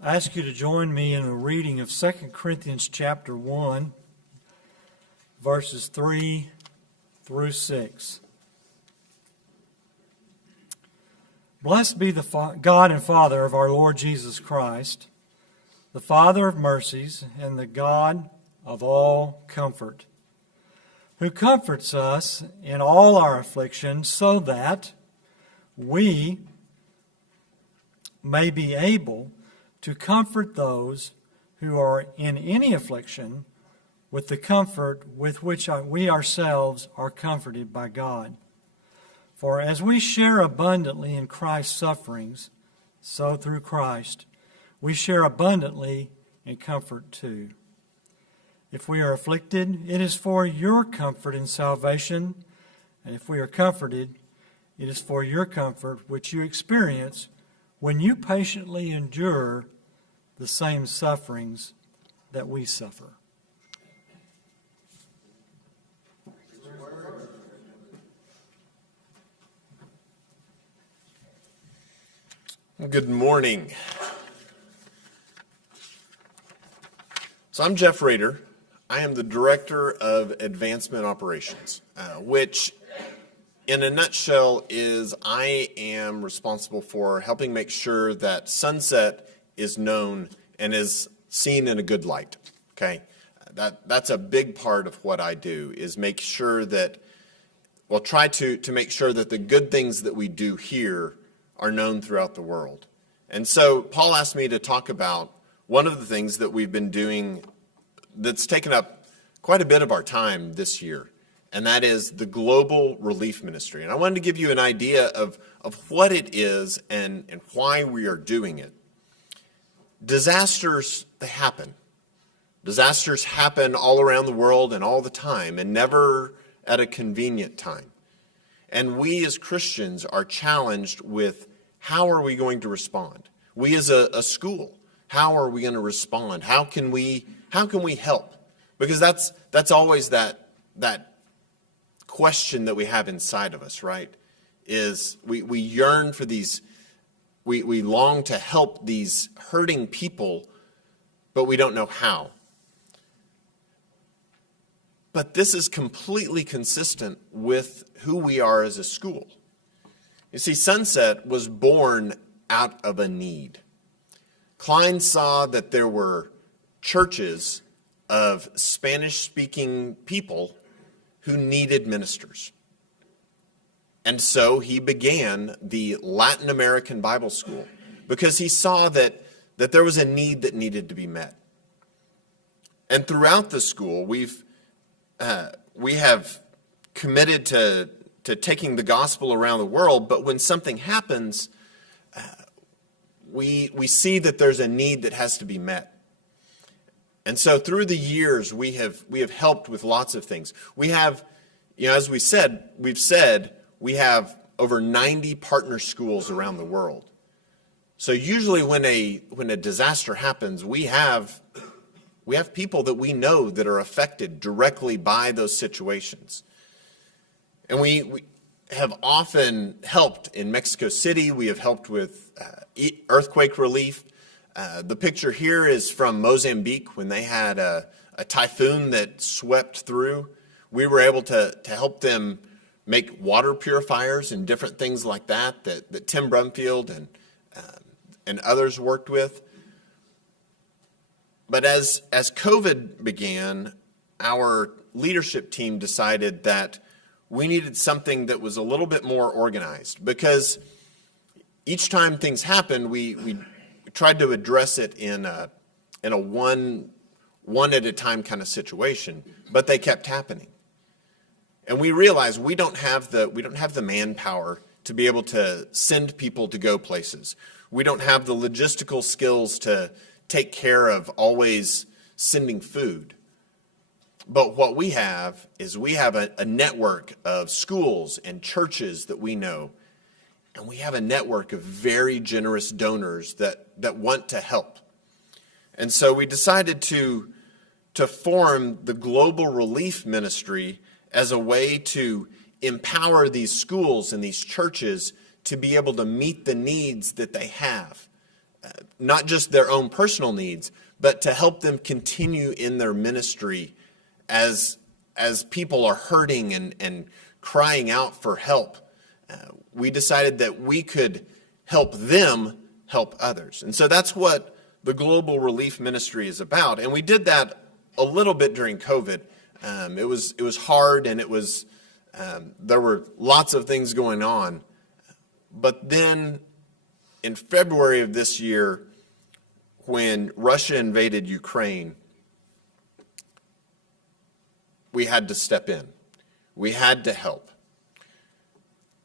I ask you to join me in a reading of 2 Corinthians chapter 1, verses 3 through 6. Blessed be the God and Father of our Lord Jesus Christ, the Father of mercies and the God of all comfort, who comforts us in all our affliction, so that we may be able to comfort those who are in any affliction with the comfort with which we ourselves are comforted by God. For as we share abundantly in Christ's sufferings, so through Christ we share abundantly in comfort too. If we are afflicted, it is for your comfort and salvation, and if we are comforted, it is for your comfort which you experience when you patiently endure the same sufferings that we suffer. Good morning. So I'm Jeff Rader. I am the Director of Advancement Operations, which in a nutshell is I am responsible for helping make sure that Sunset is known and is seen in a good light. Okay, that's a big part of what I do, is make sure that, well, try to make sure that the good things that we do here are known throughout the world. And so Paul asked me to talk about one of the things that we've been doing that's taken up quite a bit of our time this year, and that is the Global Relief Ministry. And I wanted to give you an idea of what it is and why we are doing it. Disasters, they happen. Disasters happen all around the world and all the time, and never at a convenient time. And we as Christians are challenged with, how are we going to respond? We as a school, how are we going to respond? How can we help? Because that's always that question that we have inside of us, right? Is we yearn for these, we long to help these hurting people, but we don't know how. But this is completely consistent with who we are as a school. You see, Sunset was born out of a need. Klein saw that there were churches of Spanish-speaking people who needed ministers. And so he began the Latin American Bible School because he saw that there was a need that needed to be met. And throughout the school, we have committed to taking the gospel around the world, but when something happens, we see that there's a need that has to be met. And so through the years, we have helped with lots of things. We have, as we've said, we have over 90 partner schools around the world. So usually when a disaster happens, we have people that we know that are affected directly by those situations. And we have often helped in Mexico City. We have helped with earthquake relief. The picture here is from Mozambique when they had a typhoon that swept through. We were able to help them make water purifiers and different things like that Tim Brumfield and others worked with. But as COVID began, our leadership team decided that we needed something that was a little bit more organized, because each time things happened, we tried to address it in a one at a time kind of situation, but they kept happening. And we realized we don't have the manpower to be able to send people to go places. We don't have the logistical skills to take care of always sending food. But what we have is a network of schools and churches that we know, and we have a network of very generous donors that want to help. And so we decided to form the Global Relief Ministry as a way to empower these schools and these churches to be able to meet the needs that they have not just their own personal needs, but to help them continue in their ministry as people are hurting and crying out for help. We decided that we could help them help others. And so that's what the Global Relief Ministry is about. And we did that a little bit during COVID. It was hard, and there were lots of things going on. But then in February of this year, when Russia invaded Ukraine, we had to step in. We had to help.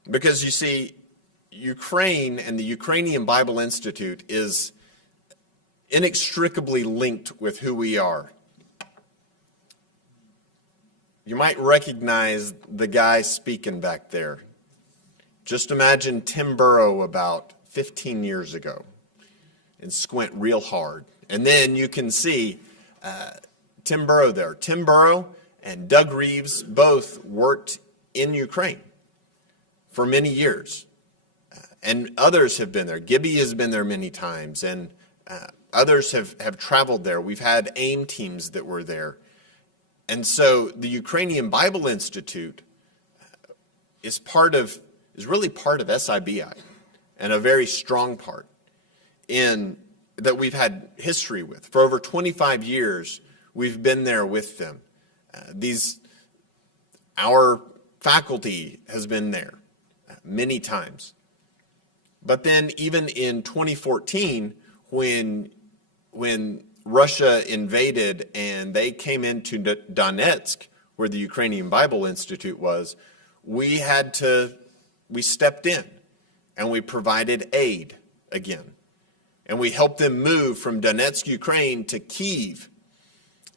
Because you see, Ukraine and the Ukrainian Bible Institute is inextricably linked with who we are. You might recognize the guy speaking back there. Just imagine Tim Burrow about 15 years ago and squint real hard. And then you can see Tim Burrow there. Tim Burrow and Doug Reeves both worked in Ukraine for many years. And others have been there. Gibby has been there many times, and others have traveled there. We've had AIM teams that were there. And so the Ukrainian Bible Institute is really part of SIBI, and a very strong part in that we've had history with. For over 25 years, we've been there with them. Our faculty has been there many times. But then even in 2014, when Russia invaded and they came into Donetsk, where the Ukrainian Bible Institute was, we stepped in and we provided aid again. And we helped them move from Donetsk, Ukraine to Kyiv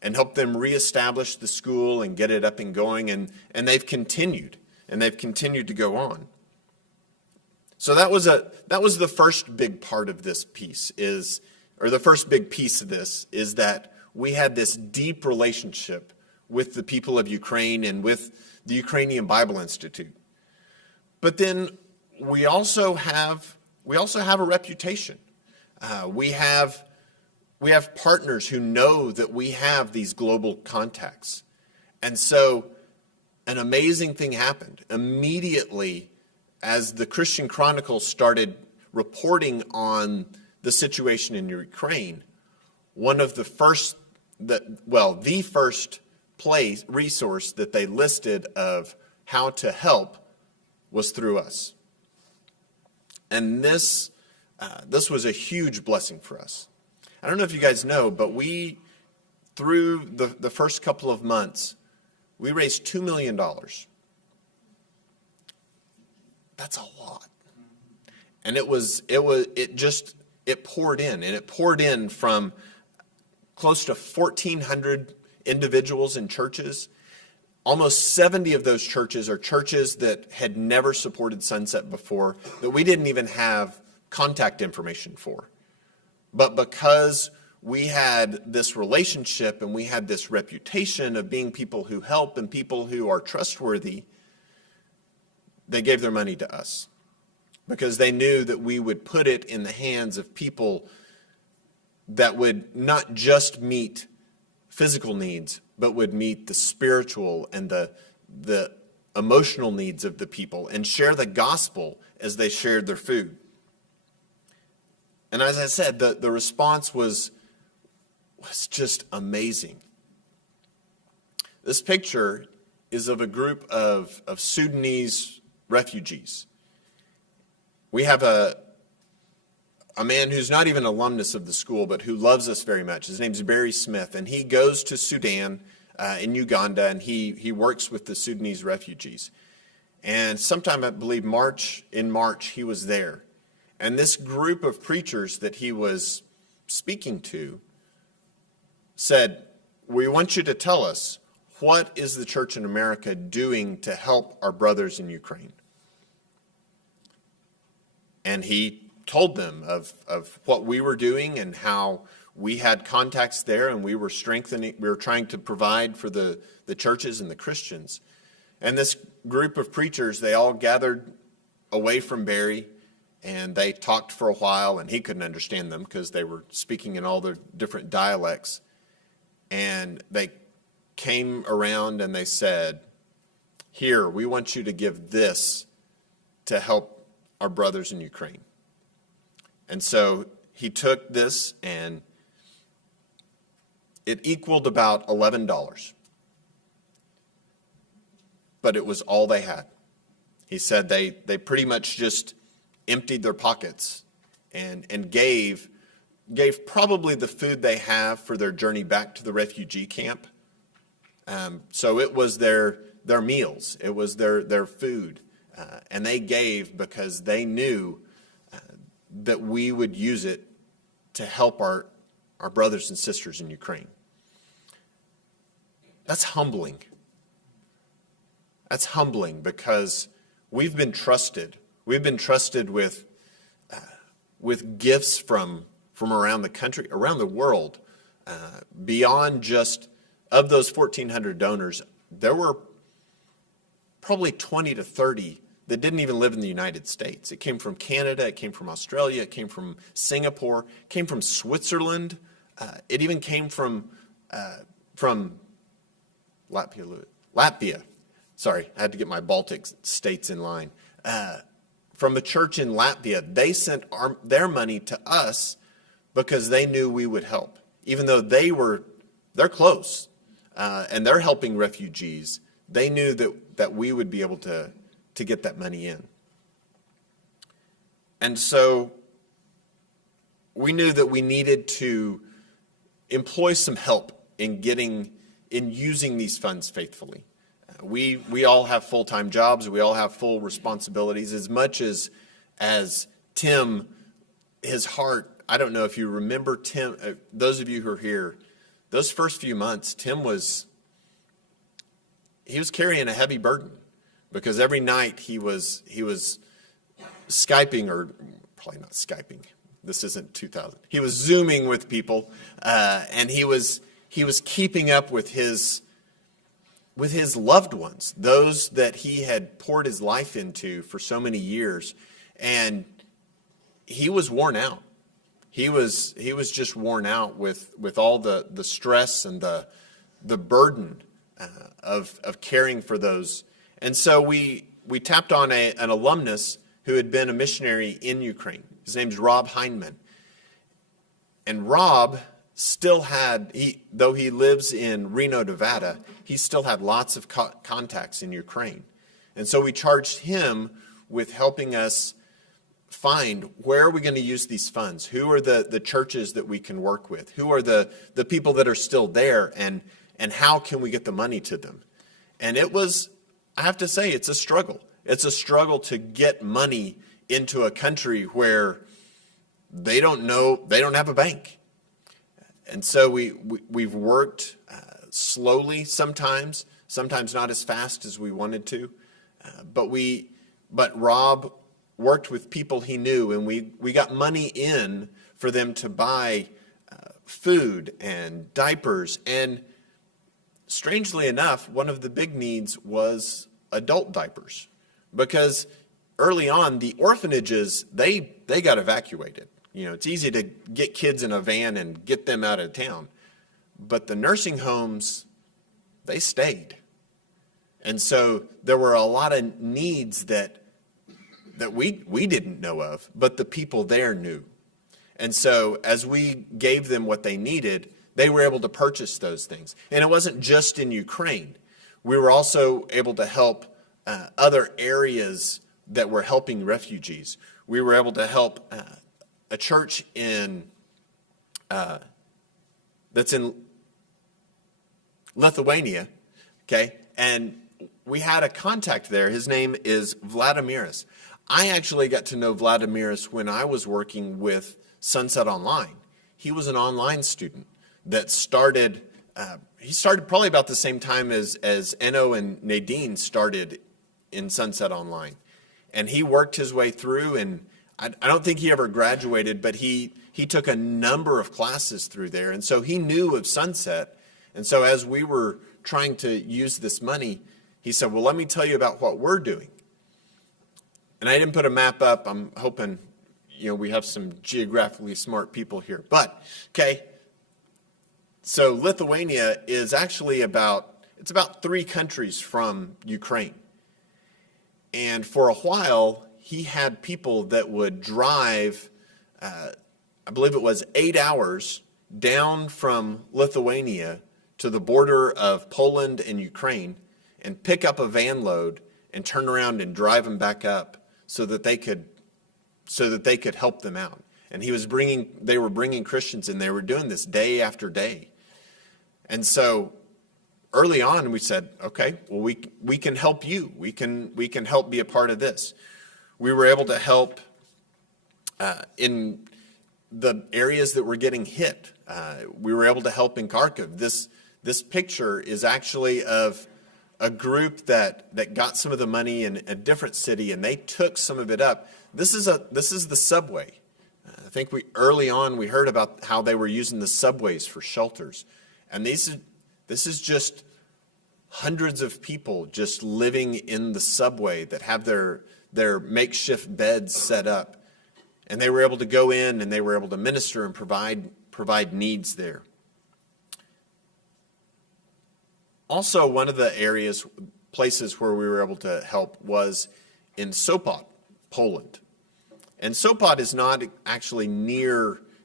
and helped them reestablish the school and get it up and going. And they've continued to go on. So that was the first big part of this piece the first big piece of this is that we had this deep relationship with the people of Ukraine and with the Ukrainian Bible Institute. But then we also have a reputation. We have partners who know that we have these global contacts. And so an amazing thing happened. Immediately, as the Christian Chronicle started reporting on the situation in Ukraine, the first resource that they listed of how to help was through us. And this was a huge blessing for us. I don't know if you guys know, but through the first couple of months, we raised $2 million. That's a lot. And it poured in, and it poured in from close to 1,400 individuals in churches. Almost 70 of those churches are churches that had never supported Sunset before, that we didn't even have contact information for. But because we had this relationship and we had this reputation of being people who help and people who are trustworthy, they gave their money to us because they knew that we would put it in the hands of people that would not just meet physical needs, but would meet the spiritual and the emotional needs of the people and share the gospel as they shared their food. And as I said, the response was just amazing. This picture is of a group of Sudanese refugees. We have a man who's not even an alumnus of the school, but who loves us very much. His name's Barry Smith, and he goes to Sudan in Uganda, and he works with the Sudanese refugees. And sometime, I believe in March, he was there. And this group of preachers that he was speaking to said, "We want you to tell us, what is the church in America doing to help our brothers in Ukraine?" And he told them of what we were doing and how we had contacts there and we were trying to provide for the churches and the Christians. And this group of preachers, they all gathered away from Barry and they talked for a while, and he couldn't understand them because they were speaking in all their different dialects. And they came around and they said, "Here, we want you to give this to help our brothers in Ukraine." And so he took this, and it equaled about $11. But it was all they had. He said they pretty much just emptied their pockets and gave probably the food they have for their journey back to the refugee camp. So it was their meals. It was their food. And they gave because they knew that we would use it to help our brothers and sisters in Ukraine. That's humbling. That's humbling because we've been trusted. We've been trusted with gifts from around the country, around the world, beyond just, of those 1,400 donors, there were probably 20 to 30 that didn't even live in the United States. It came from Canada, it came from Australia, it came from Singapore, it came from Switzerland, it even came from Latvia. Sorry, I had to get my Baltic states in line. From a church in Latvia, they sent their money to us because they knew we would help. Even though they're close and they're helping refugees, they knew that we would be able to get that money in. And so we knew that we needed to employ some help in using these funds faithfully. We all have full-time jobs. We all have full responsibilities. As much as Tim, his heart, I don't know if you remember Tim, those of you who are here, those first few months, Tim was carrying a heavy burden because every night he was Skyping, or probably not Skyping. This isn't 2000. He was Zooming with people, and he was keeping up with his loved ones, those that he had poured his life into for so many years, and he was worn out. He was just worn out with all the stress and the burden of caring for those. And so we tapped on an alumnus who had been a missionary in Ukraine. His name's Rob Heineman. And Rob still had, though he lives in Reno, Nevada, he still had lots of contacts in Ukraine. And so we charged him with helping us find where are we going to use these funds? Who are the churches that we can work with? Who are the people that are still there? And how can we get the money to them? And it was, I have to say, it's a struggle. It's a struggle to get money into a country where they don't have a bank. And so we've worked slowly sometimes not as fast as we wanted to. But Rob worked with people he knew, and we got money in for them to buy food and diapers. And strangely enough, one of the big needs was adult diapers, because early on the orphanages, they got evacuated. You know, it's easy to get kids in a van and get them out of town. But the nursing homes, they stayed. And so there were a lot of needs that we didn't know of, but the people there knew. And so as we gave them what they needed, they were able to purchase those things. And it wasn't just in Ukraine. We were also able to help other areas that were helping refugees. We were able to help a church that's in Lithuania, okay? And we had a contact there. His name is Vladimiras. I actually got to know Vladimiras when I was working with Sunset Online. He was an online student that started, he started probably about the same time as Enno and Nadine started in Sunset Online. And he worked his way through, and I don't think he ever graduated, but he took a number of classes through there. And so he knew of Sunset. And so as we were trying to use this money, he said, well, let me tell you about what we're doing. And I didn't put a map up. I'm hoping we have some geographically smart people here. But, okay, so Lithuania is actually about 3 countries from Ukraine. And for a while, he had people that would drive, I believe it was 8 hours down from Lithuania to the border of Poland and Ukraine and pick up a van load and turn around and drive them back up so that they could help them out. And they were bringing Christians, and they were doing this day after day. And so early on we said, okay, well, we can help you. We can help be a part of this. We were able to help in the areas that were getting hit. We were able to help in Kharkiv. This picture is actually of a group that got some of the money in a different city, and they took some of it up. This is the subway. I think early on we heard about how they were using the subways for shelters, and this is just hundreds of people just living in the subway that have their makeshift beds set up, and they were able to go in and they were able to minister and provide needs there. Also, one of the places where we were able to help was in Sopot, Poland. And Sopot is not actually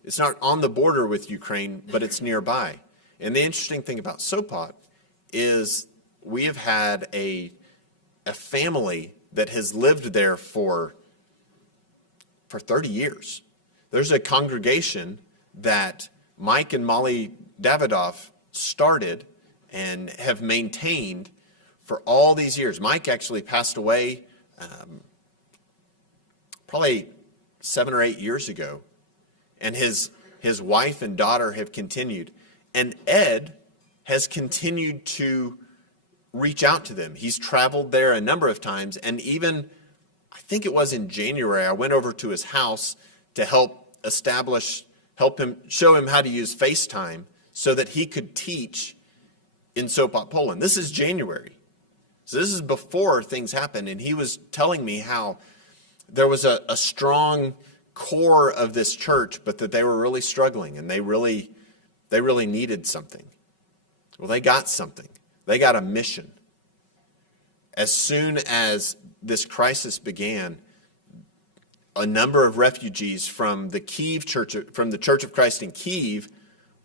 it's not on the border with Ukraine, but it's nearby. And the interesting thing about Sopot is we have had a family that has lived there for 30 years. There's a congregation that Mike and Molly Davidoff started and have maintained for all these years. Mike actually passed away probably 7 or 8 years ago, and his wife and daughter have continued. And Ed has continued to reach out to them. He's traveled there a number of times, and even, I think it was in January, I went over to his house to help him, show him how to use FaceTime so that he could teach in Sopot, Poland. This is January. So this is before things happened, and he was telling me how there was a strong core of this church, but that they were really struggling, and they really needed something. Well, they got something. They got a mission. As soon as this crisis began, a number of refugees from the Church of Christ in Kyiv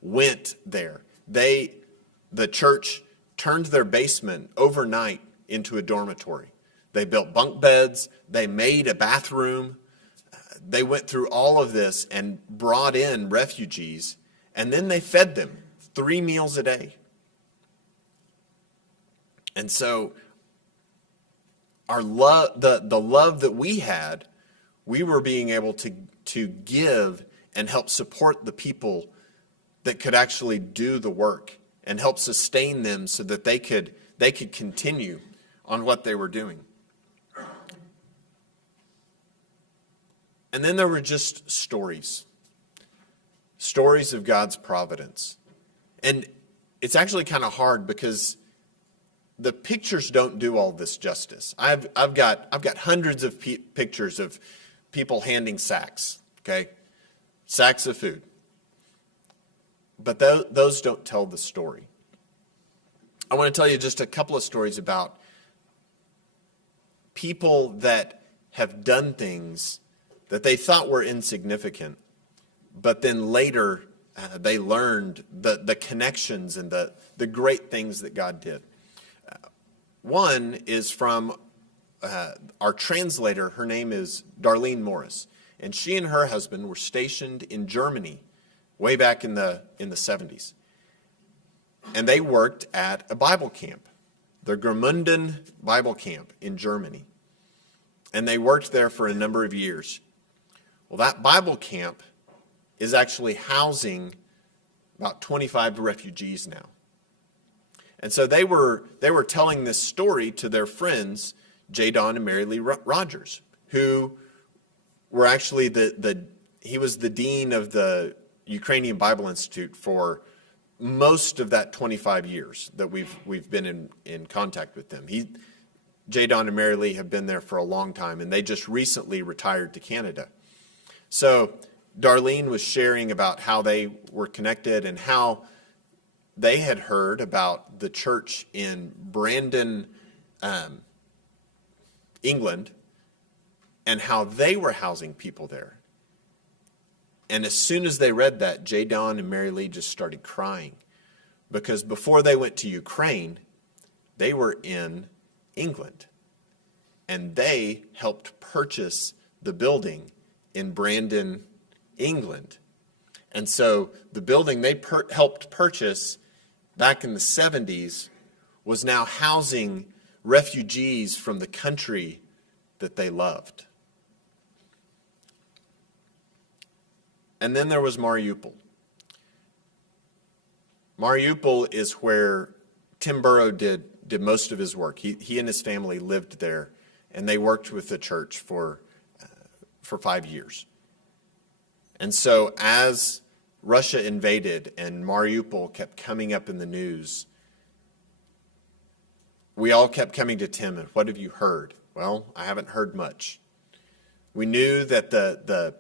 went there. The church turned their basement overnight into a dormitory. They built bunk beds. They made a bathroom. They went through all of this and brought in refugees, and then they fed them 3 meals a day. And so our love, the love that we had, we were being able to give and help support the people that could actually do the work and help sustain them so that they could continue on what they were doing. And then there were just stories of God's providence. And it's actually kind of hard because the pictures don't do all this justice. I've got hundreds of pictures of people handing sacks, okay? Sacks of food. But those don't tell the story. I want to tell you just a couple of stories about people that have done things that they thought were insignificant, but then later they learned the connections and the great things that God did. One is from our translator. Her name is Darlene Morris, and she and her husband were stationed in Germany way back in the 70s. And they worked at a Bible camp, the Gramunden Bible Camp in Germany. And they worked there for a number of years. Well, that Bible camp is actually housing about 25 refugees now. And so they were telling this story to their friends, J. Don and Mary Lee Rogers, who were actually he was the dean of the Ukrainian Bible Institute for most of that 25 years that we've been in contact with them. J. Don and Mary Lee have been there for a long time, and they just recently retired to Canada. So Darlene was sharing about how they were connected and how they had heard about the church in Brandon, England, and how they were housing people there. And as soon as they read that, Jay Don and Mary Lee just started crying, because before they went to Ukraine, they were in England, and they helped purchase the building in Brandon, England. And so the building they helped purchase back in the 70s was now housing refugees from the country that they loved. And then there was Mariupol. Mariupol is where Tim Burrow did most of his work. He and his family lived there, and they worked with the church for 5 years. And so as Russia invaded and Mariupol kept coming up in the news, we all kept coming to Tim and, what have you heard? Well, I haven't heard much. We knew that the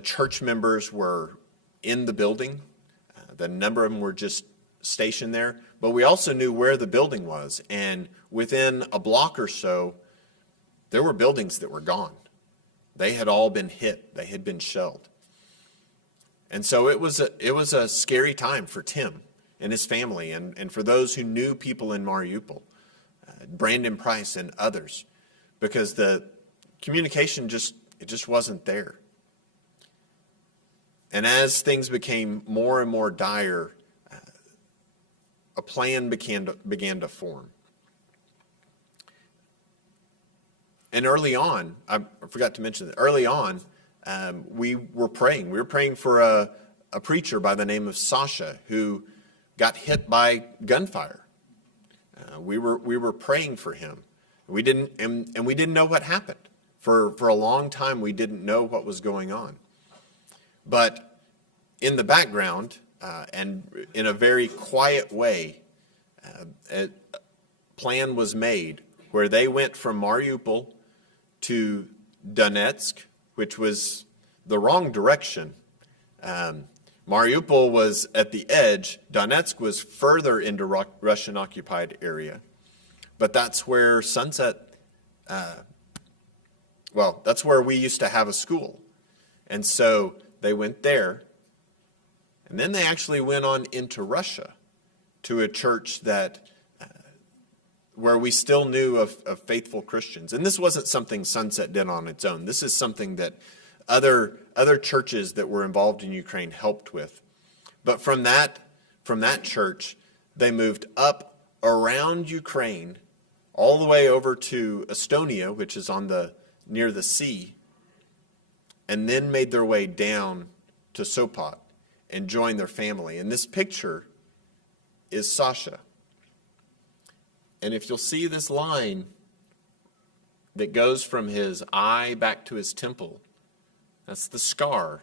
church members were in the building. The number of them were just stationed there. But we also knew where the building was. And within a block or so, there were buildings that were gone. They had all been hit. They had been shelled. And so it was a scary time for Tim and his family, and for those who knew people in Mariupol, Brandon Price and others, because the communication just wasn't there. And as things became more and more dire, a plan began to form. And early on, I forgot to mention that, early on, we were praying. We were praying for a preacher by the name of Sasha who got hit by gunfire. We were praying for him. We didn't know what happened. For a long time, we didn't know what was going on. But in the background, and in a very quiet way, a plan was made where they went from Mariupol to Donetsk, which was the wrong direction. Mariupol was at the edge. Donetsk was further into Russian-occupied area. But that's where that's where we used to have a school. And so they went there. And then they actually went on into Russia to a church that where we still knew of faithful Christians. And this wasn't something Sunset did on its own. This is something that other churches that were involved in Ukraine helped with. But from that church, they moved up around Ukraine all the way over to Estonia, which is near the sea, and then made their way down to Sopot and joined their family. And this picture is Sasha. And if you'll see this line that goes from his eye back to his temple, that's the scar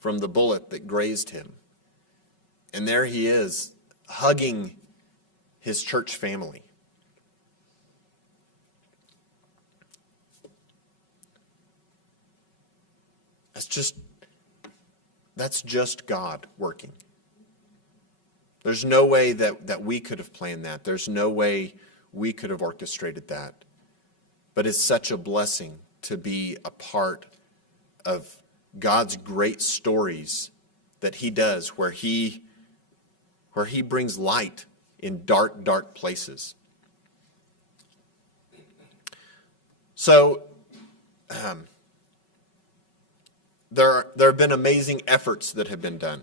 from the bullet that grazed him. And there he is, hugging his church family. That's just God working. There's no way that we could have planned that. There's no way we could have orchestrated that. But it's such a blessing to be a part of God's great stories that he does, where he brings light in dark, dark places. So there have been amazing efforts that have been done.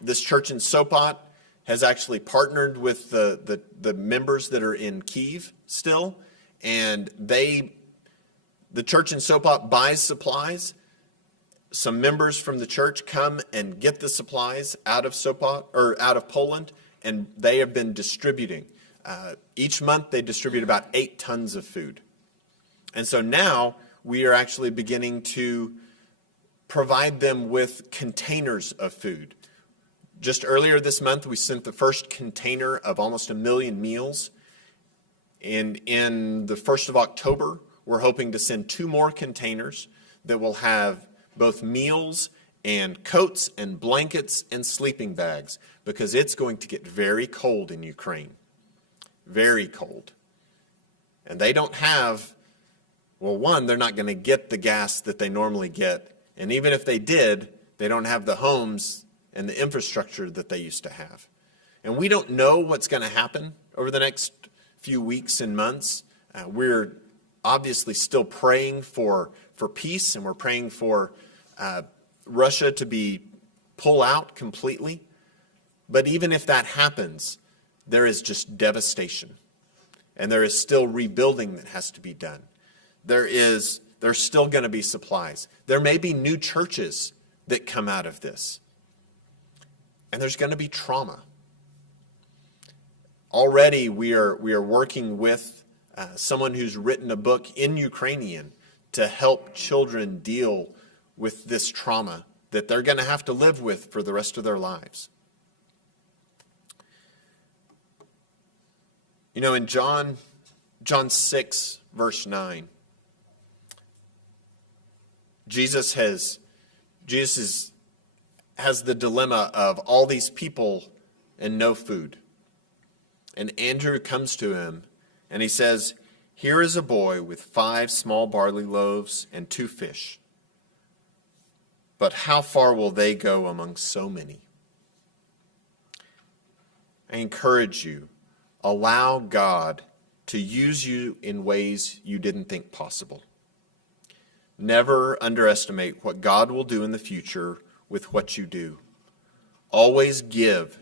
This church in Sopot has actually partnered with the members that are in Kyiv still, and the church in Sopot buys supplies. Some members from the church come and get the supplies out of Sopot or out of Poland, and they have been distributing. Each month they distribute about 8 tons of food. And so now we are actually beginning to provide them with containers of food. Just earlier this month, we sent the first container of almost 1 million meals. And in the 1st of October, we're hoping to send 2 more containers that will have both meals and coats and blankets and sleeping bags, because it's going to get very cold in Ukraine. Very cold. And they don't have, well, one, they're not going to get the gas that they normally get. And even if they did, they don't have the homes and the infrastructure that they used to have. And we don't know what's going to happen over the next few weeks and months. We're obviously still praying for peace, and we're praying for Russia to pull out completely. But even if that happens, there is just devastation. And there is still rebuilding that has to be done. There's still going to be supplies. There may be new churches that come out of this. And there's going to be trauma. Already we are working with someone who's written a book in Ukrainian to help children deal with this trauma that they're going to have to live with for the rest of their lives. You know, in John 6, verse 9, Jesus has the dilemma of all these people and no food. And Andrew comes to him and he says, "Here is a boy with 5 small barley loaves and 2 fish. But how far will they go among so many?" I encourage you, allow God to use you in ways you didn't think possible. Never underestimate what God will do in the future with what you do. Always give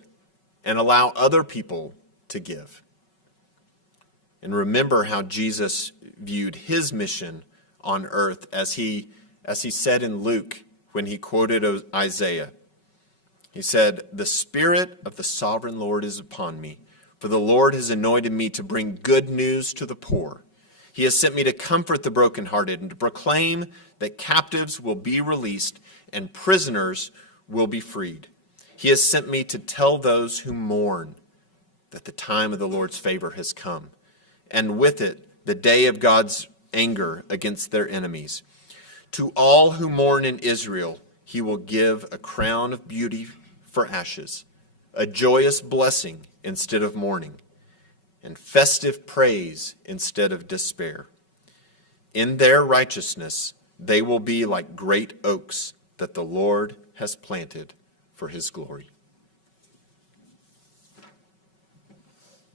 and allow other people to give. And remember how Jesus viewed his mission on earth as he said in Luke when he quoted Isaiah. He said, "The Spirit of the Sovereign Lord is upon me, for the Lord has anointed me to bring good news to the poor. He has sent me to comfort the brokenhearted and to proclaim that captives will be released and prisoners will be freed. He has sent me to tell those who mourn that the time of the Lord's favor has come, and with it the day of God's anger against their enemies. To all who mourn in Israel, he will give a crown of beauty for ashes, a joyous blessing instead of mourning, and festive praise instead of despair. In their righteousness, they will be like great oaks that the Lord has planted for his glory."